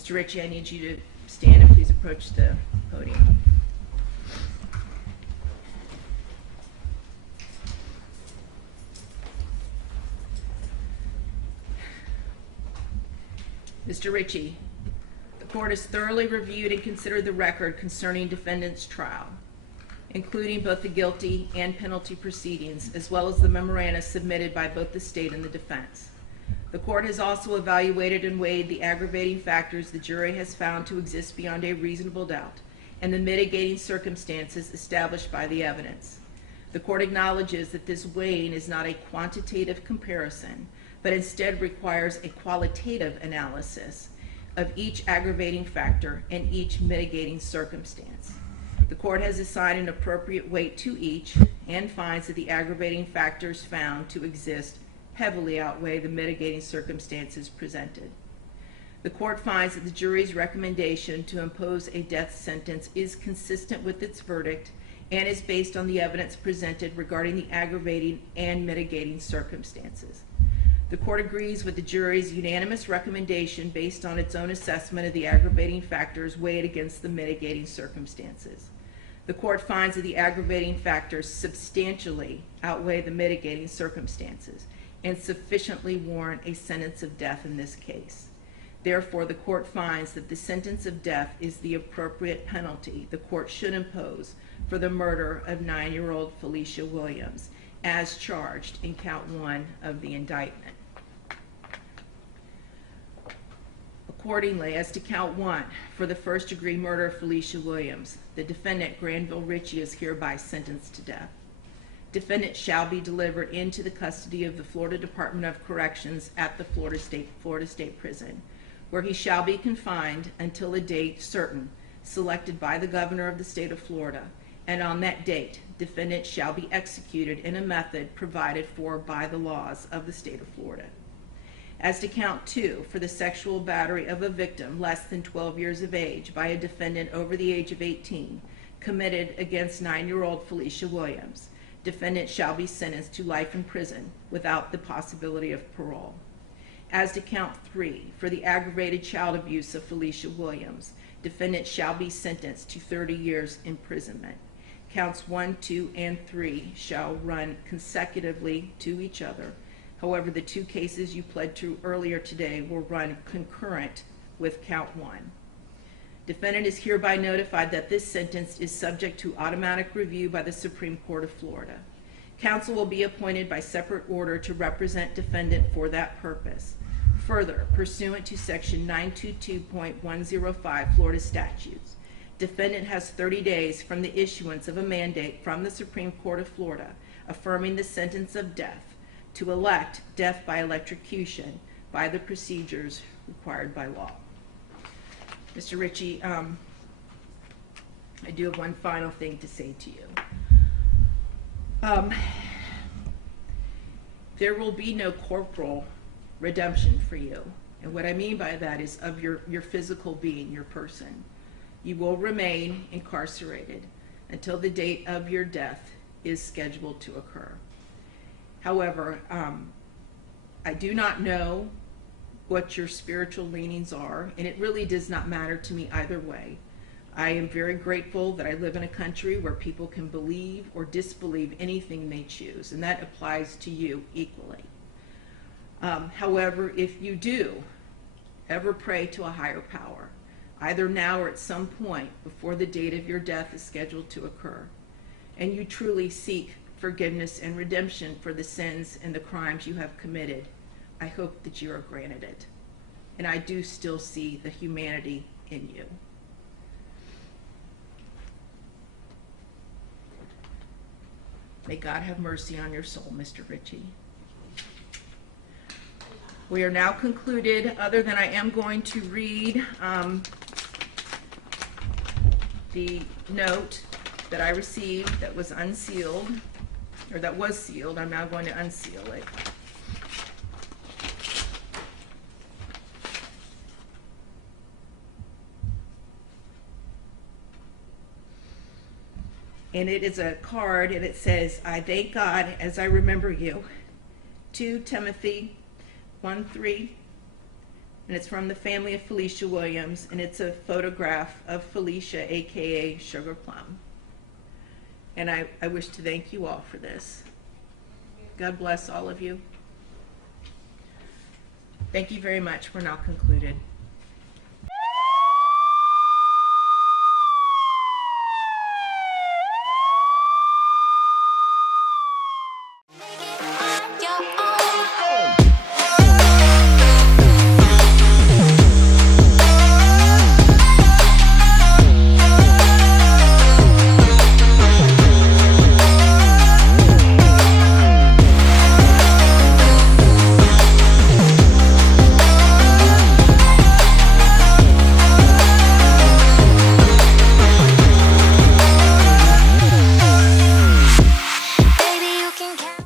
Mr. Ritchie, I need you to stand and please approach the podium. Mr. Ritchie, the court has thoroughly reviewed and considered the record concerning defendant's trial, including both the guilty and penalty proceedings, as well as the memoranda submitted by both the state and the defense. The court has also evaluated and weighed the aggravating factors the jury has found to exist beyond a reasonable doubt and the mitigating circumstances established by the evidence. The court acknowledges that this weighing is not a quantitative comparison, but instead requires a qualitative analysis of each aggravating factor and each mitigating circumstance. The court has assigned an appropriate weight to each and finds that the aggravating factors found to exist heavily outweigh the mitigating circumstances presented. The court finds that the jury's recommendation to impose a death sentence is consistent with its verdict and is based on the evidence presented regarding the aggravating and mitigating circumstances. The court agrees with the jury's unanimous recommendation based on its own assessment of the aggravating factors weighed against the mitigating circumstances. The court finds that the aggravating factors substantially outweigh the mitigating circumstances and sufficiently warrant a sentence of death in this case. Therefore, the court finds that the sentence of death is the appropriate penalty the court should impose for the murder of 9-year-old Felicia Williams, as charged in count 1 of the indictment. Accordingly, as to count 1, for the first-degree murder of Felicia Williams, the defendant, Granville Ritchie, is hereby sentenced to death. Defendant shall be delivered into the custody of the Florida Department of Corrections at the Florida State Prison, where he shall be confined until a date certain, selected by the governor of the state of Florida, and on that date, defendant shall be executed in a method provided for by the laws of the state of Florida. As to count 2, for the sexual battery of a victim less than 12 years of age by a defendant over the age of 18, committed against 9-year-old Felicia Williams, defendant shall be sentenced to life in prison without the possibility of parole. As to count 3, for the aggravated child abuse of Felicia Williams, defendant shall be sentenced to 30 years imprisonment. Counts 1, 2, and 3 shall run consecutively to each other. However, the 2 cases you pled to earlier today will run concurrent with count 1. Defendant is hereby notified that this sentence is subject to automatic review by the Supreme Court of Florida. Counsel will be appointed by separate order to represent defendant for that purpose. Further, pursuant to section 922.105 Florida statutes, defendant has 30 days from the issuance of a mandate from the Supreme Court of Florida affirming the sentence of death to elect death by electrocution by the procedures required by law. Mr. Ritchie, I do have one final thing to say to you. There will be no corporal redemption for you. And what I mean by that is of your physical being, your person. You will remain incarcerated until the date of your death is scheduled to occur. However, I do not know what your spiritual leanings are, and it really does not matter to me either way. I am very grateful that I live in a country where people can believe or disbelieve anything they choose, and that applies to you equally. However, if you do ever pray to a higher power, either now or at some point before the date of your death is scheduled to occur, and you truly seek forgiveness and redemption for the sins and the crimes you have committed, I hope that you are granted it. And I do still see the humanity in you. May God have mercy on your soul, Mr. Ritchie. We are now concluded, other than I am going to read the note that I received that was unsealed, or that was sealed. I'm now going to unseal it. And it is a card, and it says, "I thank God as I remember you." 2 Timothy 1:3. and it's from the family of Felicia Williams, and it's a photograph of Felicia, aka Sugar Plum. And I wish to thank you all for this. God bless all of you. Thank you very much. We're now concluded.